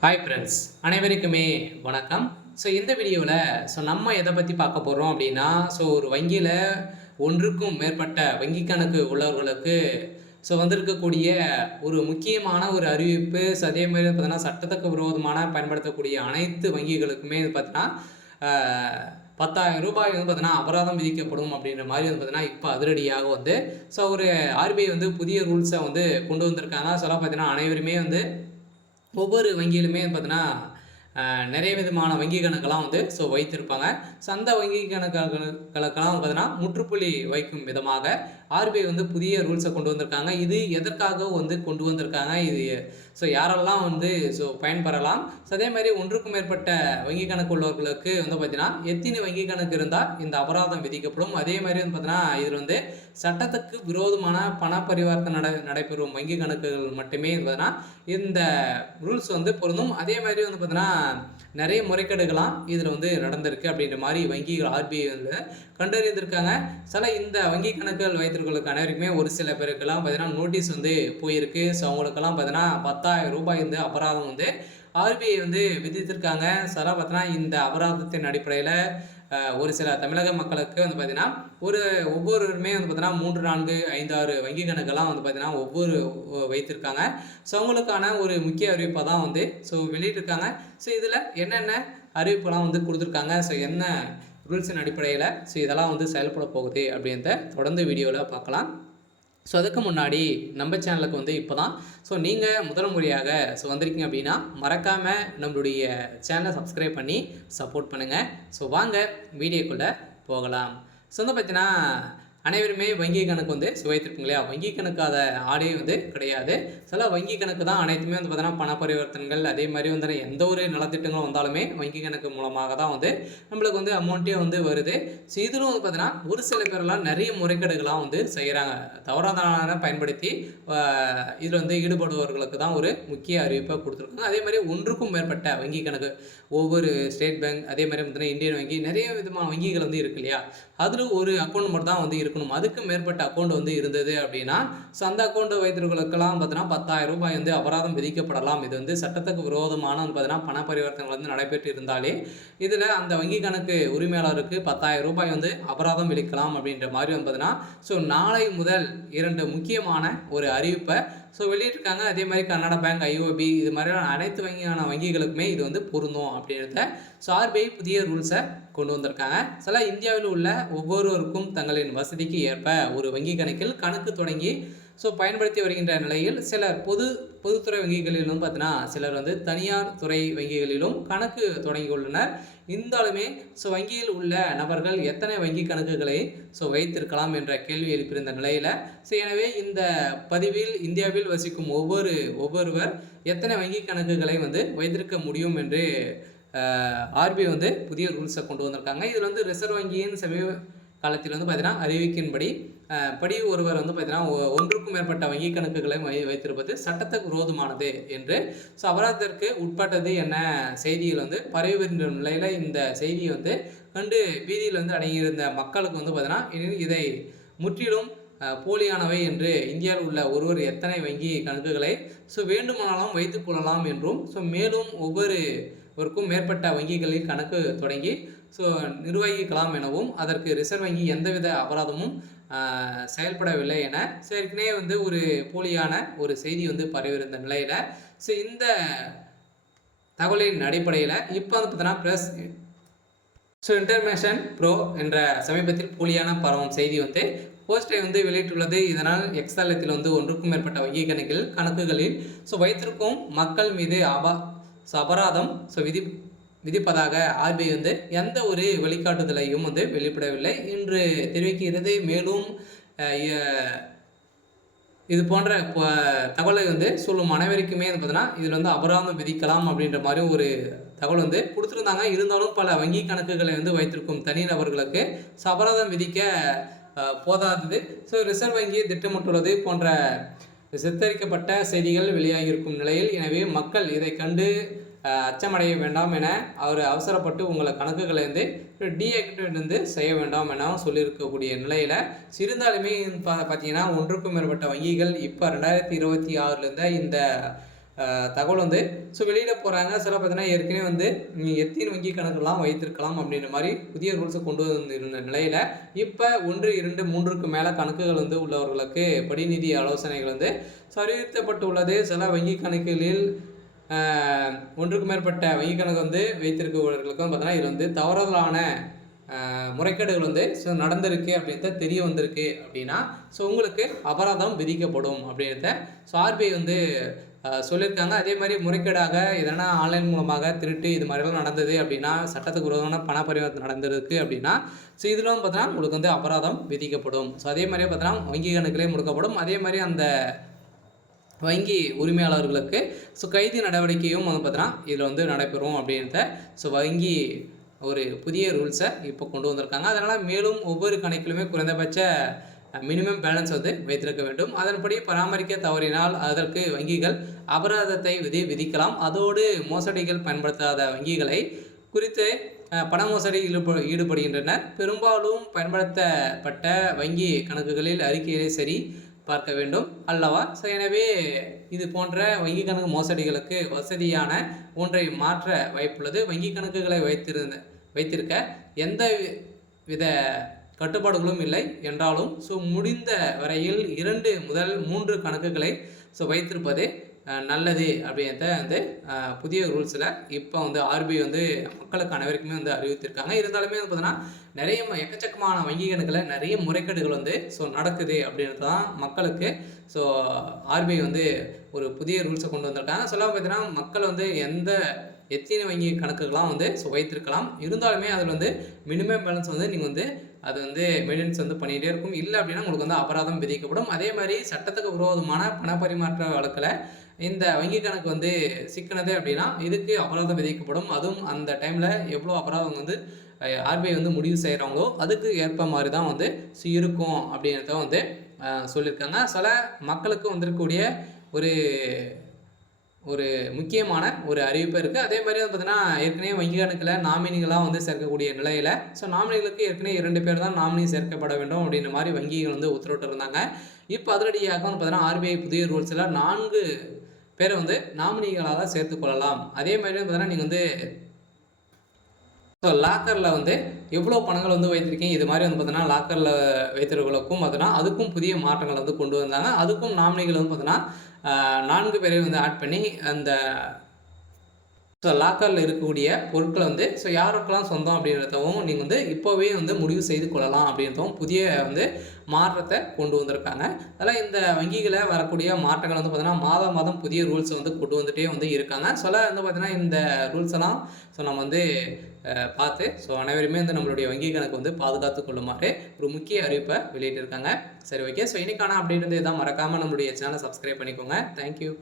Hi friends, அனைவருக்குமே வணக்கம். இந்த வீடியோவில் நம்ம எதை பற்றி பார்க்க போகிறோம் அப்படின்னா, ஒரு வங்கியில் ஒன்றுக்கும் மேற்பட்ட வங்கி கணக்கு உள்ளவர்களுக்கு வந்திருக்கக்கூடிய ஒரு முக்கியமான ஒரு அறிவிப்பு. அதே மாதிரி பார்த்தீங்கன்னா, சட்டத்துக்கு விரோதமான பயன்படுத்தக்கூடிய அனைத்து வங்கிகளுக்குமே பார்த்தீங்கன்னா, ரூ. 10,000 வந்து பார்த்தீங்கன்னா அபராதம் விதிக்கப்படும் அப்படின்ற மாதிரி வந்து பார்த்தீங்கன்னா, இப்போ அதிரடியாக வந்து ஒரு ஆர்பிஐ வந்து புதிய ரூல்ஸை வந்து கொண்டு வந்திருக்காங்க. பார்த்தீங்கன்னா அனைவருமே வந்து ஒவ்வொரு வங்கியிலுமே பார்த்தீங்கன்னா, நிறைய விதமான வங்கி கணக்கெல்லாம் வந்து வைத்திருப்பாங்க. அந்த வங்கி கணக்குகளுக்கெல்லாம் பார்த்தீங்கன்னா, முற்றுப்புள்ளி வைக்கும் விதமாக ஆர்பிஐ வந்து புதிய ரூல்ஸை கொண்டு வந்திருக்காங்க. இது எதற்காக வந்து கொண்டு வந்திருக்காங்க? இது யாரெல்லாம் வந்து பயன்பெறலாம்? அதே மாதிரி ஒன்றுக்கும் மேற்பட்ட வங்கி கணக்கு உள்ளவர்களுக்கு வந்து பார்த்தீங்கன்னா, எத்தனை வங்கி கணக்கு இருந்தால் இந்த அபராதம் விதிக்கப்படும்? அதே மாதிரி வந்து பார்த்தீங்கன்னா, இதில் வந்து சட்டத்துக்கு விரோதமான பண பரிவர்த்தனை நடைபெறும் வங்கி கணக்குகள் மட்டுமே பார்த்தீங்கன்னா, இந்த ரூல்ஸ் வந்து பொருந்தும். அதே மாதிரி வந்து பார்த்தீங்கன்னா, நிறைய முறைகேடுகளாம் இதில் வந்து நடந்திருக்கு அப்படின்ற மாதிரி வங்கிகள் ஆர்பிஐ வந்து கண்டறிந்திருக்காங்க. இந்த வங்கி கணக்குகள் வைத்திருக்கிறவங்களுக்கு அனைவருக்குமே ஒரு சில பேருக்கெல்லாம் பார்த்தீங்கன்னா நோட்டீஸ் வந்து போயிருக்கு. அவங்களுக்கெல்லாம் பார்த்தீங்கன்னா ரூ. 10,000 வந்து அபராதம் வந்து ஆர்பிஐ வந்து விதித்திருக்காங்க. பார்த்தீங்கன்னா இந்த அபராதத்தின் அடிப்படையில் ஒரு சில தமிழக மக்களுக்கு வந்து பார்த்தீங்கன்னா ஒவ்வொருவருமே வந்து பார்த்தீங்கன்னா 3, 4, 5, 6 வங்கி கணக்கெல்லாம் வந்து பார்த்தீங்கன்னா ஒவ்வொரு வைத்திருக்காங்க. அவங்களுக்கான ஒரு முக்கிய அறிவிப்பாக தான் வந்து வெளியிட்டிருக்காங்க. இதில் என்னென்ன அறிவிப்பெல்லாம் வந்து கொடுத்துருக்காங்க, என்ன ரூல்ஸின் அடிப்படையில் இதெல்லாம் வந்து செயல்பட போகுது அப்படின்றத தொடர்ந்து வீடியோவில் பார்க்கலாம். அதுக்கு முன்னாடி நம்ம சேனலுக்கு வந்து இப்போ தான் நீங்கள் முதல் முறையாக வந்திருக்கீங்க அப்படின்னா மறக்காமல் நம்மளுடைய சேனலை சப்ஸ்கிரைப் பண்ணி சப்போர்ட் பண்ணுங்கள். வாங்க வீடியோக்குள்ளே போகலாம். வந்து பார்த்தீங்கன்னா, அனைவருமே வங்கி கணக்கு வந்து வைத்திருப்பீங்க இல்லையா? வங்கி கணக்கு அதை ஆடே வந்து கிடையாது. வங்கி கணக்கு தான் அனைத்துமே வந்து பார்த்தீங்கன்னா பண பரிவர்த்தனைகள், அதே மாதிரி வந்து எந்த ஒரு நலத்திட்டங்களும் வந்தாலுமே வங்கி கணக்கு மூலமாக தான் வந்து நம்மளுக்கு வந்து அமௌண்ட்டே வந்து வருது. இதிலும் வந்து பார்த்தீங்கன்னா ஒரு சில பேரெல்லாம் நிறைய முறைகேடுகளாக வந்து செய்கிறாங்க. தவறான பயன்படுத்தி இதில் வந்து ஈடுபடுபவர்களுக்கு தான் ஒரு முக்கிய அறிவிப்பை கொடுத்துருக்காங்க. அதே மாதிரி ஒன்றுக்கும் மேற்பட்ட வங்கி கணக்கு, ஒவ்வொரு ஸ்டேட் பேங்க், அதே மாதிரி பார்த்தீங்கன்னா இந்தியன் வங்கி, நிறைய விதமான வங்கிகள் வந்து இருக்கு இல்லையா? அதில் ஒரு அக்கௌண்ட் மட்டும் தான் வந்து இருக்கணும். அதுக்கு மேற்பட்ட அக்கௌண்ட் வந்து இருந்தது அப்படின்னா அந்த அக்கௌண்ட் வைத்திருக்கிறவர்களுக்கெல்லாம் பார்த்தீங்கன்னா ரூ. 10,000 வந்து அபராதம் விதிக்கப்படலாம். இது வந்து சட்டத்துக்கு விரோதமான பார்த்தீங்கன்னா பண பரிவர்த்தனைகள் வந்து நடைபெற்று இருந்தாலே இதில் அந்த வங்கி கணக்கு உரிமையாளருக்கு ரூ. 10,000 வந்து அபராதம் விதிக்கலாம் அப்படின்ற மாதிரி வந்து பார்த்தீங்கன்னா நாளை முதல் 2 முக்கியமான ஒரு அறிவிப்பை வெளியிட்டிருக்காங்க. அதே மாதிரி கர்நாடகா பேங்க், ஐஓபி, இது மாதிரியான அனைத்து வங்கிகளுக்குமே இது வந்து பொருந்தும் அப்படின்றத ஆர்பிஐ புதிய ரூல்ஸை கொண்டு வந்திருக்காங்க. இந்தியாவில் உள்ள ஒவ்வொருவருக்கும் தங்களின் வசதிக்கு ஏற்ப ஒரு வங்கி கணக்கில் கணக்கு தொடங்கி பயன்படுத்தி வருகின்ற நிலையில் சிலர் பொதுத்துறை வங்கிகளிலும் பார்த்தீங்கன்னா சிலர் வந்து தனியார் துறை வங்கிகளிலும் கணக்கு தொடங்கியுள்ளனர். இருந்தாலுமே வங்கியில் உள்ள நபர்கள் எத்தனை வங்கி கணக்குகளை வைத்திருக்கலாம் என்ற கேள்வி எழுப்பியிருந்த நிலையில் எனவே இந்த பதிவில் இந்தியாவில் வசிக்கும் ஒவ்வொருவர் எத்தனை வங்கி கணக்குகளை வந்து வைத்திருக்க முடியும் என்று ஆர்பிஐ வந்து புதிய ரூல்ஸை கொண்டு வந்திருக்காங்க. இதில் வந்து ரிசர்வ் வங்கியின் சமீப காலத்தில் வந்து பார்த்தீங்கன்னா அறிவிக்கின்படி ஒருவர் வந்து பார்த்தீங்கன்னா ஒன்றுக்கும் மேற்பட்ட வங்கி கணக்குகளை வைத்திருப்பது சட்டத்துக்கு விரோதமானது என்று அபராதத்திற்கு உட்பட்டது என செய்திகள் வந்து பரவி வருகின்ற நிலையில் இந்த செய்தியை வந்து கண்டு வீதியில் வந்து அடங்கியிருந்த மக்களுக்கு வந்து பார்த்தீங்கன்னா இதை முற்றிலும் போலியானவை என்று இந்தியாவில் உள்ள ஒருவர் எத்தனை வங்கி கணக்குகளை வேண்டுமானாலும் வைத்துக் கொள்ளலாம் என்றும் மேலும் ஒவ்வொருவருக்கும் மேற்பட்ட வங்கிகளில் கணக்கு தொடங்கி நிர்வகிக்கலாம் எனவும் அதற்கு ரிசர்வ் வங்கி எந்தவித அபராதமும் செயல்படவில்லை என ஏற்கனவே வந்து ஒரு போலியான ஒரு செய்தி வந்து பரவியிருந்த நிலையில் இந்த தகவலின் அடிப்படையில் இப்போ வந்து பார்த்தீங்கன்னா ப்ரெஸ் இன்ஃபர்மேஷன் ப்ரோ என்ற சமீபத்தில் போலியான பரவும் செய்தி வந்து போஸ்டரை வந்து வெளியிட்டுள்ளது. இதனால் எக்ஸாலத்தில் வந்து ஒன்றுக்கும் மேற்பட்ட வங்கி கணக்குகளில் வைத்திருக்கும் மக்கள் மீது அபராதம் விதிப்பதாக ஆர்பிஐ வந்து எந்த ஒரு வழிகாட்டுதலையும் வந்து வெளியிடவில்லை என்று தெரிவிக்கிறது. மேலும் இது போன்ற தகவலை வந்து சொல்லும் அனைவருக்குமே பார்த்தீங்கன்னா இதில் வந்து அபராதம் விதிக்கலாம் அப்படின்ற மாதிரி ஒரு தகவல் வந்து கொடுத்துருந்தாங்க. இருந்தாலும் பல வங்கி கணக்குகளை வந்து வைத்திருக்கும் தனிநபர்களுக்கு அபராதம் விதிக்க போதாதது ரிசர்வ் வங்கி திட்டமிட்டுள்ளது போன்ற சித்தரிக்கப்பட்ட செய்திகள் வெளியாகியிருக்கும் நிலையில் எனவே மக்கள் இதை கண்டு அச்சமடைய வேண்டாம் என அவர் அவசரப்பட்டு உங்களை கணக்குகளை வந்து டீஆக்டிவேட் வந்து செய்ய வேண்டாம் என சொல்லியிருக்கக்கூடிய நிலையில் இருந்தாலுமே பார்த்தீங்கன்னா ஒன்றுக்கும் மேற்பட்ட வங்கிகள் இப்போ 2026 இந்த தகவல் வந்து வெளியிட போகிறாங்க. சில பார்த்தீங்கன்னா ஏற்கனவே வந்து எத்தனை வங்கி கணக்குலாம் வைத்திருக்கலாம் அப்படின்ற மாதிரி புதிய ரூல்ஸை கொண்டு வந்திருந்த நிலையில் இப்போ 1, 2, 3க்கு மேலே கணக்குகள் வந்து உள்ளவர்களுக்கு படிநிதி ஆலோசனைகள் வந்து அறிவிக்கப்பட்டுள்ளது. சில வங்கி கணக்குகளில் 1க்கு மேற்பட்ட வங்கி கணக்கு வந்து வைத்திருக்கவர்களுக்கும் பார்த்தீங்கன்னா இது வந்து தவறுதலான முறைகேடுகள் வந்து நடந்திருக்கு அப்படின்றத தெரிய வந்திருக்கு அப்படின்னா உங்களுக்கு அபராதம் விதிக்கப்படும் அப்படின்றத ஆர்பிஐ வந்து சொல்லியிருக்காங்க. அதே மாதிரி முறைகேடாக எதனா ஆன்லைன் மூலமாக திருட்டு இது மாதிரிலாம் நடந்தது அப்படின்னா, சட்டத்துக்கு விரோதமான பண பரிவர்த்தனை நடந்திருக்கு அப்படின்னா இதில் பார்த்தீங்கன்னா உங்களுக்கு வந்து அபராதம் விதிக்கப்படும். அதே மாதிரியே பார்த்தீங்கன்னா வங்கி கணக்கிலே முடக்கப்படும். அதே மாதிரி அந்த வங்கி உரிமையாளர்களுக்கு கைது நடவடிக்கையும் வந்து பார்த்தீங்கன்னா இதில் வந்து நடைபெறும் அப்படின்றத வங்கி ஒரு புதிய ரூல்ஸை இப்போ கொண்டு வந்திருக்காங்க. அதனால் மேலும் ஒவ்வொரு கணக்கிலுமே குறைந்தபட்ச மினிமம் பேலன்ஸ் வந்து வைத்திருக்க வேண்டும். அதன்படி பராமரிக்க தவறினால் அதற்கு வங்கிகள் அபராதத்தை விதிக்கலாம். அதோடு மோசடிகள் பயன்படுத்தாத வங்கிகளை குறித்து பண மோசடியில் ஈடுபடுகின்றனர். பெரும்பாலும் பயன்படுத்தப்பட்ட வங்கி கணக்குகளில் அறிக்கைகளை சரி பார்க்க வேண்டும் அல்லவா? எனவே இது போன்ற வங்கி கணக்கு மோசடிகளுக்கு வசதியான ஒன்றை மாற்ற வாய்ப்புள்ளது. வங்கி கணக்குகளை வைத்திருக்க எந்த வித கட்டுப்பாடுகளும் இல்லை என்றாலும் முடிந்த வரையில் 2 முதல் 3 கணக்குகளை வைத்திருப்பது நல்லது அப்படின்றத வந்து புதிய ரூல்ஸில் இப்போ வந்து ஆர்பிஐ வந்து மக்களுக்கு அனைவருக்குமே வந்து அறிவித்திருக்காங்க. இருந்தாலுமே வந்து பார்த்தீங்கன்னா நிறைய எக்கச்சக்கமான வங்கி கணக்கில் நிறைய முறைகேடுகள் வந்து நடக்குது அப்படின்றது தான் மக்களுக்கு ஆர்பிஐ வந்து ஒரு புதிய ரூல்ஸை கொண்டு வந்திருக்காங்க. சொல்ல பார்த்தீங்கன்னா மக்கள் வந்து எத்தனை வங்கி கணக்குகள்லாம் வந்து வைத்திருக்கலாம். இருந்தாலுமே அதில் வந்து மினிமம் பேலன்ஸ் வந்து நீங்கள் வந்து அது வந்து மெயின்டெனன்ஸ் வந்து பண்ணிகிட்டே இருக்கும். இல்லை அப்படின்னா உங்களுக்கு வந்து அபராதம் விதிக்கப்படும். அதே மாதிரி சட்டத்துக்கு விரோதமான பண பரிமாற்ற வழக்கில் இந்த வங்கி கணக்கு வந்து சிக்கினது அப்படின்னா இதுக்கு அபராதம் விதிக்கப்படும். அதுவும் அந்த டைமில் எவ்வளோ அபராதம் வந்து ஆர்பிஐ வந்து முடிவு செய்கிறாங்களோ அதுக்கு ஏற்ப மாதிரி தான் வந்து இருக்கும் அப்படின்றத வந்து சொல்லியிருக்காங்க. சில மக்களுக்கு வந்திருக்கக்கூடிய ஒரு முக்கியமான ஒரு அறிவிப்பு இருக்குது. அதே மாதிரி வந்து பார்த்தீங்கன்னா ஏற்கனவே வங்கி கணக்கில் நாமினிகளாக வந்து சேர்க்கக்கூடிய நிலையில் நாமினிகளுக்கு ஏற்கனவே 2 பேர் தான் நாமினி சேர்க்கப்பட வேண்டும் அப்படின்ற மாதிரி வங்கிகள் வந்து உத்தரவிட்டு இருந்தாங்க. இப்போ அதிரடியாக வந்து பார்த்தீங்கன்னா ஆர்பிஐ புதிய ரூல்ஸில் 4 பேரை வந்து நாமினிகளாக சேர்த்துக்கொள்ளலாம். அதே மாதிரி வந்து பார்த்தீங்கன்னா நீங்கள் வந்து லாக்கரில் வந்து எவ்வளோ பணங்கள் வந்து வைத்திருக்கீங்க இது மாதிரி வந்து பார்த்தீங்கன்னா லாக்கரில் வைத்திருக்கிறவங்களுக்கும் பார்த்தீங்கன்னா அதுக்கும் புதிய மாற்றங்கள் வந்து கொண்டு வந்தாங்க. அதுக்கும் நாமினிகள் வந்து பார்த்தீங்கன்னா 4 பேரையும் வந்து ஆட் பண்ணி அந்த லாக்கரில் இருக்கக்கூடிய பொருட்களை வந்து யாருக்கெல்லாம் சொந்தம் அப்படின்றதவும் நீங்கள் வந்து இப்போவே வந்து முடிவு செய்து கொள்ளலாம் அப்படின்றதும் புதிய வந்து மாற்றத்தை கொண்டு வந்திருக்காங்க. அதெல்லாம் இந்த வங்கிகளை வரக்கூடிய மாற்றங்கள் வந்து பார்த்தீங்கன்னா மாதம் புதிய ரூல்ஸ் வந்து கொண்டு வந்துகிட்டே வந்து இருக்காங்க. வந்து பார்த்தீங்கன்னா இந்த ரூல்ஸ் எல்லாம் நம்ம வந்து பார்த்து அனைவருமே வந்து நம்மளுடைய வங்கி கணக்கு வந்து பாதுகாத்து கொள்ளுமாறு ஒரு முக்கிய அறிவிப்பை வெளியிட்டிருக்காங்க. சரி, ஓகே. இன்னைக்கான அப்டேட் வந்து இதான். மறக்காமல் நம்மளுடைய சேனலை சப்ஸ்கிரைப் பண்ணிக்கோங்க. தேங்க்யூ.